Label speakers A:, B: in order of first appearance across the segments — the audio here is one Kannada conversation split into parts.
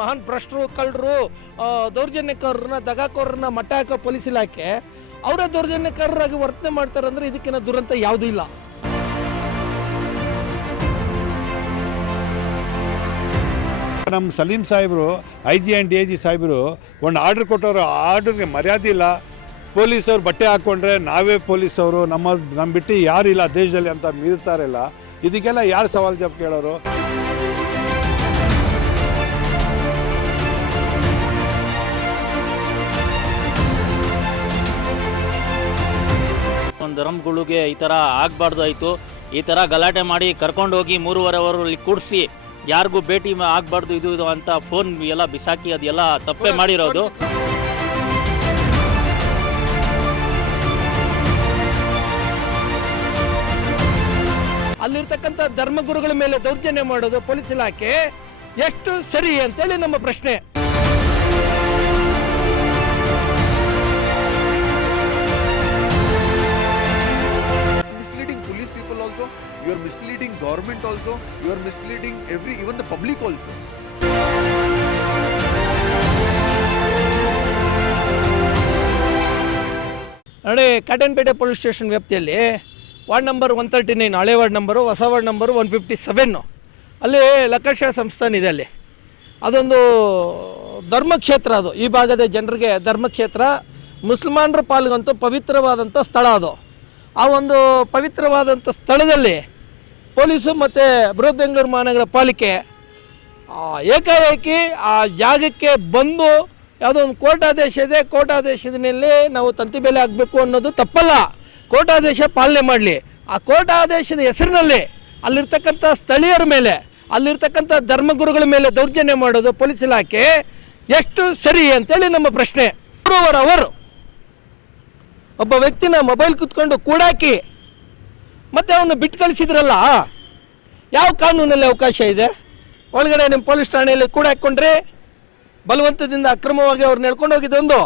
A: ಮಹಾನ್ ಭ್ರಷ್ಟರು, ಕಳ್ಳರು ದೌರ್ಜನ್ಯಕಾರರನ್ನ ದಗಾಕೋರನ್ನ ಮಟ್ಟ ಹಾಕೋ ಪೊಲೀಸ್ ಇಲಾಖೆ, ಅವರೇ ದೌರ್ಜನ್ಯಕಾರರಾಗಿ ವರ್ತನೆ ಮಾಡ್ತಾರೆ ಅಂದ್ರೆ ಇದಕ್ಕಿಂತ ದುರಂತ ಯಾವುದೂ ಇಲ್ಲ.
B: ನಮ್ಮ ಸಲೀಂ ಸಾಹೇಬರು I G and D I G ಸಾಹೇಬರು ಒಂದು ಆರ್ಡ್ರ್ ಕೊಟ್ಟವರು ಆರ್ಡ್ರಿಗೆ ಮರ್ಯಾದೆ ಇಲ್ಲ. ಪೊಲೀಸವ್ರು ಬಟ್ಟೆ ಹಾಕ್ಕೊಂಡ್ರೆ ನಾವೇ ಪೊಲೀಸವರು, ನಮ್ಮ ನಮ್ಮ ಬಿಟ್ಟು ಯಾರು ಇಲ್ಲ ದೇಶದಲ್ಲಿ ಅಂತ ಮೀರ್ತಾರಿಲ್ಲ. ಇದಕ್ಕೆಲ್ಲ ಯಾರು ಸವಾಲು ಜವಾಬ್ ಕೇಳೋರು?
C: ಧರ್ಮಗಳಿಗೆ ಈ ಥರ ಆಗಬಾರ್ದು ಆಯಿತು ಈ ಥರ ಗಲಾಟೆ ಮಾಡಿ ಕರ್ಕೊಂಡು ಹೋಗಿ ಮೂರುವರೆ ಅವರಲ್ಲಿ ಕೂಡಿಸಿ ಯಾರಿಗೂ ಭೇಟಿ ಆಗಬಾರ್ದು ಇದು ಇದು ಅಂತ ಫೋನ್ ಎಲ್ಲ ಬಿಸಾಕಿ ಅದೆಲ್ಲ ತಪ್ಪೇ ಮಾಡಿರೋದು.
A: ಅಲ್ಲಿರ್ತಕ್ಕಂಥ ಧರ್ಮಗುರುಗಳ ಮೇಲೆ ದೌರ್ಜನ್ಯ ಮಾಡೋದು ಪೊಲೀಸ್ ಇಲಾಖೆ ಎಷ್ಟು ಸರಿ ಅಂತೇಳಿ ನಮ್ಮ ಪ್ರಶ್ನೆ.
D: You are misleading government also. You are misleading every, even the public also.
A: ನೋಡಿ ಕಾಟನ್ಪೇಟೆ ಪೊಲೀಸ್ ಸ್ಟೇಷನ್ ವ್ಯಾಪ್ತಿಯಲ್ಲಿ ward number one thirty nine ಹಳೆ ವಾರ್ಡ್ ನಂಬರು ಹೊಸ ward number one fifty seven ಅಲ್ಲಿ ಲಕ್ಕಶ ಸಂಸ್ಥಾನ ಇದೆ ಅಲ್ಲಿ. ಅದೊಂದು ಧರ್ಮಕ್ಷೇತ್ರ ಅದು. ಈ ಭಾಗದ ಜನರಿಗೆ ಧರ್ಮಕ್ಷೇತ್ರ, ಮುಸಲ್ಮಾನರ ಪಾಲ್ಗಂತೂ ಪವಿತ್ರವಾದಂಥ ಸ್ಥಳ ಅದು. ಆ ಒಂದು ಪವಿತ್ರವಾದಂಥ ಸ್ಥಳದಲ್ಲಿ ಪೊಲೀಸು ಮತ್ತು ಬೃಹತ್ ಬೆಂಗಳೂರು ಮಹಾನಗರ ಪಾಲಿಕೆ ಏಕಾಏಕಿ ಆ ಜಾಗಕ್ಕೆ ಬಂದು ಯಾವುದೋ ಒಂದು ಕೋರ್ಟ್ ಆದೇಶ ಇದೆ ಕೋರ್ಟ್ ಆದೇಶದಲ್ಲಿ ನಾವು ತಂತಿ ಬೆಲೆ ಆಗಬೇಕು ಅನ್ನೋದು ತಪ್ಪಲ್ಲ. ಕೋರ್ಟ್ ಆದೇಶ ಪಾಲನೆ ಮಾಡಲಿ. ಆ ಕೋರ್ಟ್ ಆದೇಶದ ಹೆಸರಿನಲ್ಲಿ ಅಲ್ಲಿರ್ತಕ್ಕಂಥ ಸ್ಥಳೀಯರ ಮೇಲೆ, ಅಲ್ಲಿರ್ತಕ್ಕಂಥ ಧರ್ಮಗುರುಗಳ ಮೇಲೆ ದೌರ್ಜನ್ಯ ಮಾಡೋದು ಪೊಲೀಸ್ ಇಲಾಖೆ ಎಷ್ಟು ಸರಿ ಅಂತೇಳಿ ನಮ್ಮ ಪ್ರಶ್ನೆ. ಅವರು ಒಬ್ಬ ವ್ಯಕ್ತಿನ ಮೊಬೈಲ್ ಕುತ್ಕೊಂಡು ಕೂಡಾಕಿ ಮತ್ತೆ ಅವನು ಬಿಟ್ಟು ಕಳಿಸಿದ್ರಲ್ಲ, ಯಾವ ಕಾನೂನಲ್ಲಿ ಅವಕಾಶ ಇದೆ? ಒಳಗಡೆ ನಿಮ್ಮ ಪೊಲೀಸ್ ಠಾಣೆಯಲ್ಲಿ ಕೂಡ ಹಾಕ್ಕೊಂಡ್ರೆ ಬಲವಂತದಿಂದ ಅಕ್ರಮವಾಗಿ ಅವ್ರು ನಡ್ಕೊಂಡು ಹೋಗಿದ್ದೊಂದು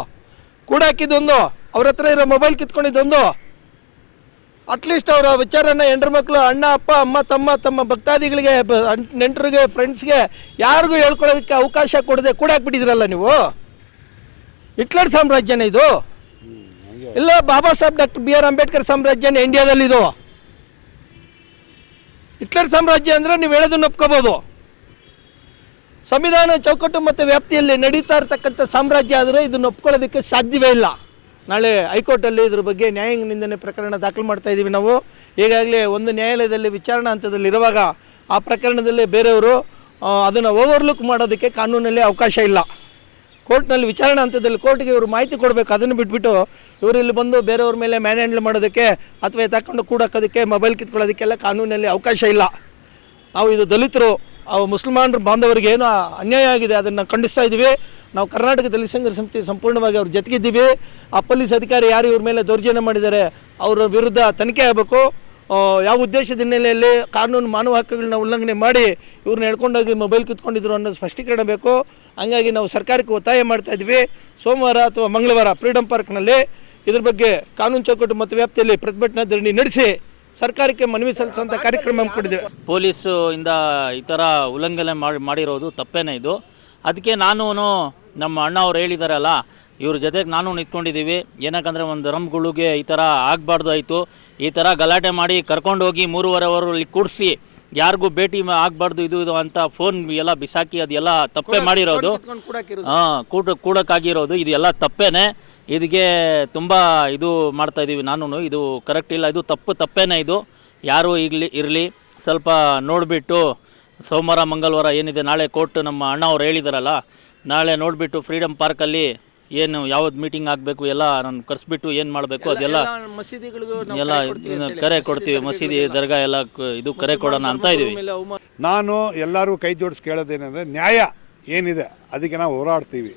A: ಕೂಡ ಹಾಕಿದ್ದೊಂದು ಅವ್ರ ಹತ್ರ ಇರೋ ಮೊಬೈಲ್ ಕಿತ್ಕೊಂಡಿದ್ದೊಂದು. ಅಟ್ಲೀಸ್ಟ್ ಅವರ ವಿಚಾರನ ಹೆಂಡ್ರ ಮಕ್ಕಳು ಅಣ್ಣ, ಅಪ್ಪ, ಅಮ್ಮ, ತಮ್ಮ ತಮ್ಮ ಭಕ್ತಾದಿಗಳಿಗೆ ನೆಂಟರಿಗೆ ಫ್ರೆಂಡ್ಸ್ಗೆ ಯಾರಿಗೂ ಹೇಳ್ಕೊಳ್ಳೋದಕ್ಕೆ ಅವಕಾಶ ಕೊಡದೆ ಕೂಡ ಹಾಕ್ಬಿಟ್ಟಿದ್ರಲ್ಲ ನೀವು? ಹಿಟ್ಲರ್ ಸಾಮ್ರಾಜ್ಯನೇ ಇದು? ಇಲ್ಲ, Baba Saheb doctor B R Ambedkar ಸಾಮ್ರಾಜ್ಯ ಇಂಡಿಯಾದಲ್ಲಿ ಇದು ಹಿಟ್ಲರ್ ಸಾಮ್ರಾಜ್ಯ ಅಂದ್ರೆ ನೀವು ಹೇಳೋದನ್ನ ಒಪ್ಕೋಬೋದು. ಸಂವಿಧಾನ ಚೌಕಟ್ಟು ಮತ್ತು ವ್ಯಾಪ್ತಿಯಲ್ಲಿ ನಡೀತಾ ಇರತಕ್ಕಂಥ ಸಾಮ್ರಾಜ್ಯ ಆದರೆ ಇದನ್ನು ಒಪ್ಕೊಳ್ಳೋದಕ್ಕೆ ಸಾಧ್ಯವೇ ಇಲ್ಲ. ನಾಳೆ ಹೈಕೋರ್ಟಲ್ಲಿ ಇದ್ರ ಬಗ್ಗೆ ನ್ಯಾಯಾಂಗ ನಿಂದನೆ ಪ್ರಕರಣ ದಾಖಲು ಮಾಡ್ತಾ ಇದ್ದೀವಿ ನಾವು. ಈಗಾಗಲೇ ಒಂದು ನ್ಯಾಯಾಲಯದಲ್ಲಿ ವಿಚಾರಣಾ ಹಂತದಲ್ಲಿ ಇರುವಾಗ ಆ ಪ್ರಕರಣದಲ್ಲಿ ಬೇರೆಯವರು ಅದನ್ನು ಓವರ್ಲುಕ್ ಮಾಡೋದಕ್ಕೆ ಕಾನೂನಲ್ಲಿ ಅವಕಾಶ ಇಲ್ಲ. ಕೋರ್ಟ್ನಲ್ಲಿ ವಿಚಾರಣೆ ಹಂತದಲ್ಲಿ ಕೋರ್ಟ್ಗೆ ಇವರು ಮಾಹಿತಿ ಕೊಡಬೇಕು. ಅದನ್ನು ಬಿಟ್ಬಿಟ್ಟು ಇವರು ಇಲ್ಲಿ ಬಂದು ಬೇರೆಯವ್ರ ಮೇಲೆ ಮ್ಯಾನ್ ಹ್ಯಾಂಡಲ್ ಮಾಡೋದಕ್ಕೆ ಅಥವಾ ತಕ್ಕೊಂಡು ಕೂಡಕ್ಕೋದಕ್ಕೆ, ಮೊಬೈಲ್ ಕಿತ್ಕೊಳ್ಳೋದಕ್ಕೆಲ್ಲ ಕಾನೂನಲ್ಲಿ ಅವಕಾಶ ಇಲ್ಲ. ನಾವು ಇದು ದಲಿತರು ಮುಸಲ್ಮಾನರ, ಬಾಂಧವರಿಗೆ ಏನು ಅನ್ಯಾಯ ಆಗಿದೆ, ಅದನ್ನು ಖಂಡಿಸ್ತಾ ಇದ್ದೀವಿ. ನಾವು ಕರ್ನಾಟಕ ದಲಿತ ಸಂಘರ್ಷ ಸಮಿತಿ ಸಂಪೂರ್ಣವಾಗಿ ಅವ್ರ ಜೊತೆಗಿದ್ದೀವಿ. ಆ ಪೊಲೀಸ್ ಅಧಿಕಾರಿ ಯಾರು ಇವ್ರ ಮೇಲೆ ದೌರ್ಜನ್ಯ ಮಾಡಿದ್ದಾರೆ, ಅವರ ವಿರುದ್ಧ ತನಿಖೆ ಆಗಬೇಕು. ಯಾವ ಉದ್ದೇಶದ ಹಿನ್ನೆಲೆಯಲ್ಲಿ ಕಾನೂನು ಮಾನವ ಹಕ್ಕುಗಳನ್ನ ಉಲ್ಲಂಘನೆ ಮಾಡಿ ಇವ್ರನ್ನ ಹೇಳ್ಕೊಂಡೋಗಿ ಮೊಬೈಲ್ ಕಿತ್ಕೊಂಡಿದ್ರು ಅನ್ನೋದು ಸ್ಪಷ್ಟೀಕರಣ ಬೇಕು. ಹಂಗಾಗಿ ನಾವು ಸರ್ಕಾರಕ್ಕೆ ಒತ್ತಾಯ ಮಾಡ್ತಾ ಇದ್ವಿ. ಸೋಮವಾರ ಅಥವಾ ಮಂಗಳವಾರ ಫ್ರೀಡಮ್ ಪಾರ್ಕ್ನಲ್ಲಿ ಇದ್ರ ಬಗ್ಗೆ ಕಾನೂನು ಚೌಕಟ್ಟು ಮತ್ತು ವ್ಯಾಪ್ತಿಯಲ್ಲಿ ಪ್ರತಿಭಟನಾ ಧರಣಿ ನಡೆಸಿ ಸರ್ಕಾರಕ್ಕೆ ಮನವಿ ಸಲ್ಲಿಸುವಂಥ ಕಾರ್ಯಕ್ರಮ ಹಮ್ಮಿಕೊಂಡಿದ್ದೇವೆ.
C: ಪೊಲೀಸು ಇಂದ ಈ ಥರ ಉಲ್ಲಂಘನೆ ಮಾಡಿ ಮಾಡಿರೋದು ತಪ್ಪೇನೆ ಇದು. ಅದಕ್ಕೆ ನಾನು ನಮ್ಮ ಅಣ್ಣ ಅವ್ರು ಹೇಳಿದಾರಲ್ಲ, ಇವ್ರ ಜೊತೆಗೆ ನಾನು ನಿಂತ್ಕೊಂಡಿದ್ದೀವಿ. ಏನಕ್ಕಂದರೆ ಒಂದು ಧರ್ಮಗಳಿಗೆ ಈ ಥರ ಆಗಬಾರ್ದು ಆಯಿತು ಈ ಥರ ಗಲಾಟೆ ಮಾಡಿ ಕರ್ಕೊಂಡು ಹೋಗಿ ಮೂರುವರೆ ಅವರು ಇಲ್ಲಿ ಕೂಡಿಸಿ ಯಾರಿಗೂ ಭೇಟಿ ಆಗಬಾರ್ದು ಇದು ಇದು ಅಂತ ಫೋನ್ ಎಲ್ಲ ಬಿಸಾಕಿ ಅದೆಲ್ಲ ತಪ್ಪೇ ಮಾಡಿರೋದು. ಹಾಂ ಕೂಡ ಕೂಡಕ್ಕಾಗಿರೋದು. ಇದು ಎಲ್ಲ ತಪ್ಪೇನೆ. ಇದಕ್ಕೆ ತುಂಬ ಇದು ಮಾಡ್ತಾ ಇದ್ದೀವಿ ನಾನು ಇದು ಕರೆಕ್ಟ್ ಇಲ್ಲ. ಇದು ತಪ್ಪು ತಪ್ಪೇನೆ ಇದು. ಯಾರು ಇರಲಿ ಇರಲಿ. ಸ್ವಲ್ಪ ನೋಡಿಬಿಟ್ಟು ಸೋಮವಾರ ಮಂಗಳವಾರ ಏನಿದೆ ನಾಳೆ ಕೋರ್ಟ್ ನಮ್ಮ ಅಣ್ಣ ಅವ್ರು ಹೇಳಿದಾರಲ್ಲ ನಾಳೆ ನೋಡಿಬಿಟ್ಟು ಫ್ರೀಡಮ್ ಪಾರ್ಕಲ್ಲಿ ಏನು ಯಾವ್ದು ಮೀಟಿಂಗ್ ಆಗಬೇಕು ಎಲ್ಲ ನಾನು ಕರೆಸ್ಬಿಟ್ಟು ಏನು ಮಾಡಬೇಕು ಅದೆಲ್ಲ
A: ಮಸೀದಿಗಳಿಗೂ
C: ಎಲ್ಲ ಇದನ್ನ ಕರೆ ಕೊಡ್ತೀವಿ ಮಸೀದಿ ದರ್ಗಾ ಎಲ್ಲ ಕ- ಇದು ಕರೆ ಕೊಡೋಣ ಅಂತ ಇದ್ದೀವಿ
B: ನಾನು ಎಲ್ಲರೂ ಕೈ ಜೋಡಿಸಿ ಕೇಳೋದೇನೆಂದರೆ ನ್ಯಾಯ ಏನಿದೆ ಅದಕ್ಕೆ ನಾವು ಹೋರಾಡ್ತೀವಿ.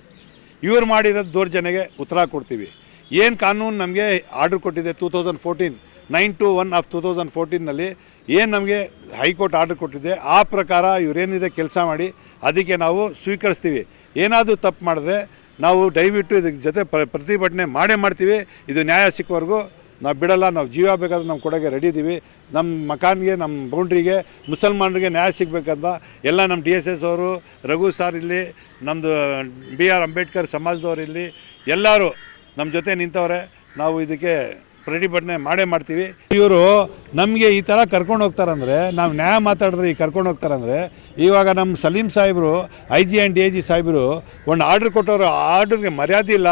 B: ಇವ್ರು ಮಾಡಿರೋದು ದೌರ್ಜನ್ಯಗೆ ಉತ್ತರ ಕೊಡ್ತೀವಿ. ಏನು ಕಾನೂನು ನಮಗೆ ಆರ್ಡ್ರ್ ಕೊಟ್ಟಿದೆ two thousand fourteen nine two one of two thousand ಫೋರ್ಟೀನಲ್ಲಿ ಏನು ನಮಗೆ ಹೈಕೋರ್ಟ್ ಆರ್ಡ್ರ್ ಕೊಟ್ಟಿದೆ ಆ ಪ್ರಕಾರ ಇವರೇನಿದೆ ಕೆಲಸ ಮಾಡಿ ಅದಕ್ಕೆ ನಾವು ಸ್ವೀಕರಿಸ್ತೀವಿ. ಏನಾದರೂ ತಪ್ಪು ಮಾಡಿದ್ರೆ ನಾವು ದಯವಿಟ್ಟು ಇದಕ್ಕೆ ಜೊತೆ ಪ್ರ, ಪ್ರತಿಭಟನೆ ಮಾಡೇ ಮಾಡ್ತೀವಿ. ಇದು ನ್ಯಾಯ ಸಿಕ್ಕವರೆಗೂ ನಾವು ಬಿಡಲ್ಲ, ನಾವು ಜೀವ ಬೇಕಾದ್ರೆ ನಾವು ಕೊಡೋಕ್ಕೆ ರೆಡಿ ಇದ್ದೀವಿ ನಮ್ಮ ಮಕಾನ್ಗೆ ನಮ್ಮ ಬೌಂಡ್ರಿಗೆ ಮುಸಲ್ಮಾನರಿಗೆ ನ್ಯಾಯ ಸಿಗಬೇಕಂತ ಎಲ್ಲ ನಮ್ಮ ಡಿ ಎಸ್ ಎಸ್ ಅವರು, ರಘು ಸಾರ್ ಇಲ್ಲಿ ನಮ್ಮದು ಬಿ ಆರ್ ಅಂಬೇಡ್ಕರ್ ಸಮಾಜದವ್ರು ಇಲ್ಲಿ, ಎಲ್ಲರೂ ನಮ್ಮ ಜೊತೆ ನಿಂತವ್ರೆ. ನಾವು ಇದಕ್ಕೆ ಪ್ರತಿಭಟನೆ ಮಾಡೇ ಮಾಡ್ತೀವಿ. ಇವರು ನಮಗೆ ಈ ಥರ ಕರ್ಕೊಂಡು ಹೋಗ್ತಾರಂದ್ರೆ, ನಾವು ನ್ಯಾಯ ಮಾತಾಡಿದ್ರೆ ಈ ಕರ್ಕೊಂಡು ಹೋಗ್ತಾರಂದ್ರೆ, ಇವಾಗ ನಮ್ಮ ಸಲೀಂ ಸಾಹೇಬರು, I G and I G ಸಾಹೇಬರು ಒಂದು ಆರ್ಡ್ರ್ ಕೊಟ್ಟವರು ಆರ್ಡ್ರಿಗೆ ಮರ್ಯಾದೆ ಇಲ್ಲ.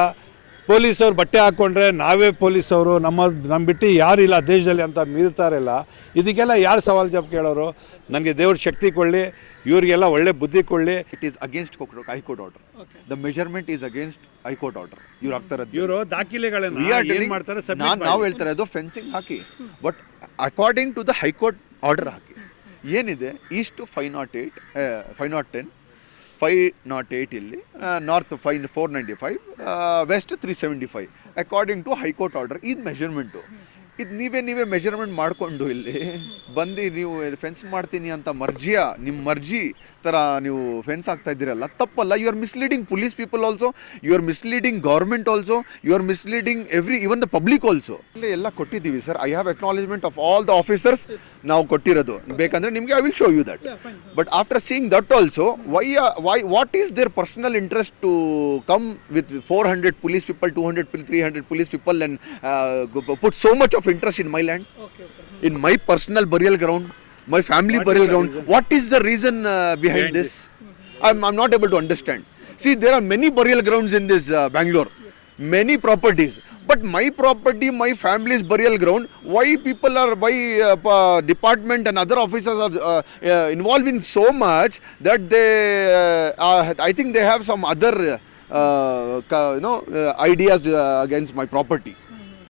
B: ಪೊಲೀಸವ್ರು ಬಟ್ಟೆ ಹಾಕ್ಕೊಂಡ್ರೆ ನಾವೇ ಪೊಲೀಸವರು ನಮ್ಮ ನಮ್ಮ ಬಿಟ್ಟು ಯಾರಿಲ್ಲ ದೇಶದಲ್ಲಿ ಅಂತ ಮೀರ್ತಾರಿಲ್ಲ. ಇದಕ್ಕೆಲ್ಲ ಯಾರು ಸವಾಲು ಜವಾಬ್ ಕೇಳೋರು? ನನಗೆ ದೇವ್ರ ಶಕ್ತಿ ಕೊಡಲಿ ಇವರಿಗೆಲ್ಲ ಒಳ್ಳೆ ಬುದ್ಧಿ
D: ಕೊಳ್ಳಿ it is against high court order the measurement is against high court order. ಇವ್ರು ಆಗ್ತಾ ಇರೋದು
B: ಇವರು ದಾಖಲೆಗಳನ್ನು ಮಾಡ್ತಾರೆ ಸರ್
D: ನಾನು ನಾವು ಹೇಳ್ತಾರೆ ಅದು fencing hockey. But according to the high court order ಹಾಕಿ. ಏನಿದೆ? East five naught eight five naught ten five naught eight ಇಲ್ಲಿ north five four ninety five west three seventy five according to high court order ಇದು ಮೆಷರ್ಮೆಂಟು ಇದು ನೀವೇ ನೀವೇ ಮೆಜರ್ಮೆಂಟ್ ಮಾಡಿಕೊಂಡು ಇಲ್ಲಿ ಬಂದು ನೀವು ಫೆನ್ಸ್ ಮಾಡ್ತೀನಿ ಅಂತ ಮರ್ಜಿಯ? ನಿಮ್ಮ ಮರ್ಜಿ ಥರ ನೀವು ಫೆನ್ಸ್ ಆಗ್ತಾ ಇದ್ದೀರಲ್ಲ ತಪ್ಪಲ್ಲ. You are misleading police people also you are misleading government also you are misleading every even the public also ಇಲ್ಲಿ ಎಲ್ಲ ಕೊಟ್ಟಿದ್ದೀವಿ sir I have acknowledgement of all the officers ನಾವು ಕೊಟ್ಟಿರೋದು. ಬೇಕಂದ್ರೆ ನಿಮಗೆ I will show you that but after seeing that also why why what is there personal interest to come with four hundred police people two hundred three hundred police people and put so much of of interest in my land, okay, okay. Hmm. in my personal burial ground, my family what burial ground. Reason? What is the reason uh, behind this? Mm-hmm. I'm, I'm, not able to understand. See, there are many burial grounds in this uh, Bangalore, yes. many properties. But my property, my family's burial ground, why people are, why uh, uh, department and other officers are uh, uh, involved in so much that they, uh, are, I think they have some other, uh, uh, you know, uh, ideas uh, against my property.